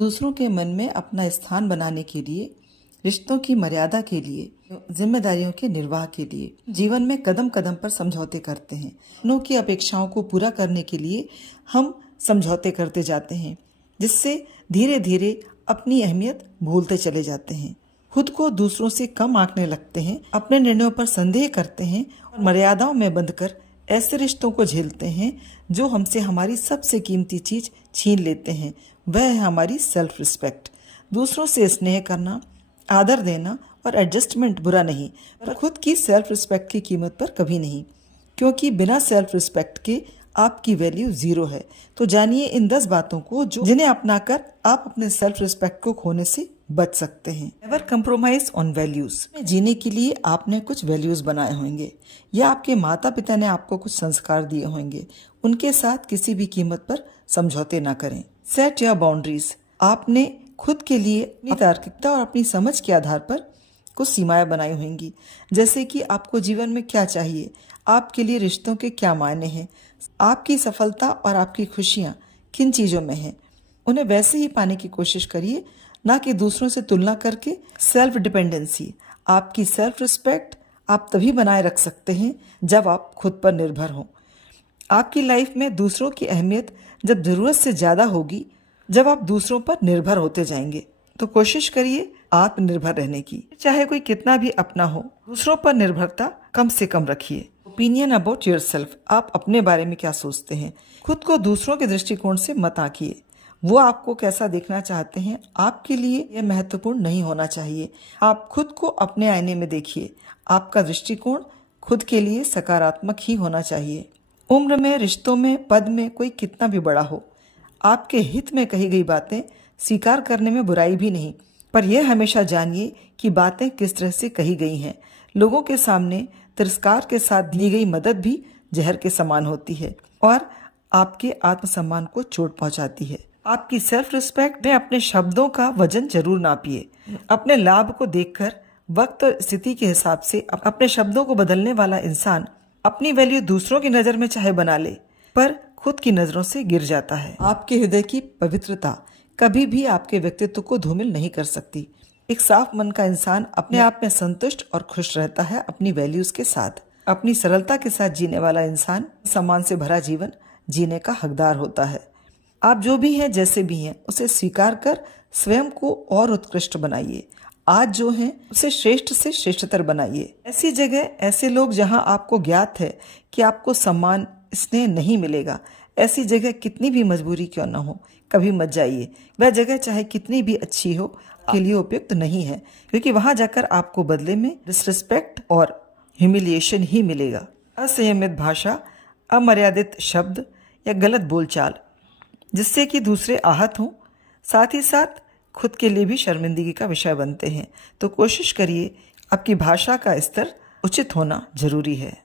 दूसरों के मन में अपना स्थान बनाने के लिए, रिश्तों की मर्यादा के लिए, जिम्मेदारियों के निर्वाह के लिए जीवन में कदम कदम पर समझौते करते हैं। अपनों की अपेक्षाओं को पूरा करने के लिए हम समझौते करते जाते हैं, जिससे धीरे धीरे अपनी अहमियत भूलते चले जाते हैं। खुद को दूसरों से कम आंकने लगते हैं, अपने निर्णयों पर संदेह करते हैं और मर्यादाओं में बंधकर ऐसे रिश्तों को झेलते हैं जो हमसे हमारी सबसे कीमती चीज छीन लेते हैं। वह है हमारी सेल्फ रिस्पेक्ट। दूसरों से स्नेह करना, आदर देना और एडजस्टमेंट बुरा नहीं, पर खुद की सेल्फ रिस्पेक्ट की कीमत पर कभी नहीं, क्योंकि बिना सेल्फ रिस्पेक्ट के आपकी वैल्यू जीरो है। तो जानिए इन 10 बातों को जिन्हें अपनाकर आप अपने सेल्फ रिस्पेक्ट को खोने से बच सकते हैं। Never compromise on values. जीने के लिए आपने कुछ वैल्यूज बनाए होंगे या आपके माता पिता ने आपको कुछ संस्कार दिए होंगे। उनके साथ किसी भी कीमत पर समझौते ना करें। Set your boundaries. आपने खुद के लिए अपनी तार्किकता और अपनी समझ के आधार पर कुछ सीमाएं बनाई होंगी, जैसे कि आपको जीवन में क्या चाहिए, आपके लिए रिश्तों के क्या मायने हैं, आपकी सफलता और आपकी खुशियां किन चीजों में हैं। उन्हें वैसे ही पाने की कोशिश करिए, ना कि दूसरों से तुलना करके। Self dependency. आपकी सेल्फ रिस्पेक्ट आप तभी बनाए रख सकते हैं जब आप खुद पर निर्भर हों। आपकी लाइफ में दूसरों की अहमियत जब जरूरत से ज्यादा होगी, जब आप दूसरों पर निर्भर होते जाएंगे। तो कोशिश करिए आत्मनिर्भर रहने की, चाहे कोई कितना भी अपना हो। दूसरों पर निर्भरता कम से कम रखिए। Opinion about yourself. आप अपने बारे में क्या सोचते हैं। खुद को दूसरों के दृष्टिकोण से मत आंकिए। वो आपको कैसा देखना चाहते हैं, आपके लिए यह महत्वपूर्ण नहीं होना चाहिए। आप खुद को अपने आईने में देखिए। आपका दृष्टिकोण खुद के लिए सकारात्मक ही होना चाहिए। उम्र में, रिश्तों में, पद में कोई कितना भी बड़ा हो, आपके हित में कही गई बातें स्वीकार करने में बुराई भी नहीं, पर यह हमेशा जानिए कि बातें किस तरह से कही गई हैं। लोगों के सामने तिरस्कार के साथ दी गई मदद भी जहर के समान होती है और आपके आत्मसम्मान को चोट पहुंचाती है। आपकी सेल्फ रिस्पेक्ट में अपने शब्दों का वजन जरूर नापिए। अपने लाभ को देखकर, वक्त और स्थिति के हिसाब से अपने शब्दों को बदलने वाला इंसान अपनी वैल्यू दूसरों की नजर में चाहे बना ले, पर खुद की नजरों से गिर जाता है। आपके हृदय की पवित्रता कभी भी आपके व्यक्तित्व को धूमिल नहीं कर सकती। एक साफ मन का इंसान अपने आप में संतुष्ट और खुश रहता है अपनी वैल्यूज के साथ। अपनी सरलता के साथ जीने वाला इंसान सम्मान से भरा जीवन जीने का हकदार होता है। आप जो भी हैं, जैसे भी हैं, उसे स्वीकार कर स्वयं को और उत्कृष्ट बनाइए। आज जो हैं उसे श्रेष्ठ से श्रेष्ठतर बनाइए। ऐसी जगह, ऐसे लोग जहां आपको ज्ञात है कि आपको सम्मान, स्नेह नहीं मिलेगा, ऐसी जगह कितनी भी मजबूरी क्यों न हो, कभी मत जाइए। वह जगह चाहे कितनी भी अच्छी हो, आपके लिए उपयुक्त नहीं है, क्योंकि वहां जाकर आपको बदले में डिसरिस्पेक्ट और ह्यूमिलिएशन ही मिलेगा। असंयमित भाषा, अमर्यादित शब्द या गलत बोलचाल जिससे कि दूसरे आहत हों, साथ ही साथ खुद के लिए भी शर्मिंदगी का विषय बनते हैं। तो कोशिश करिए आपकी भाषा का स्तर उचित होना जरूरी है।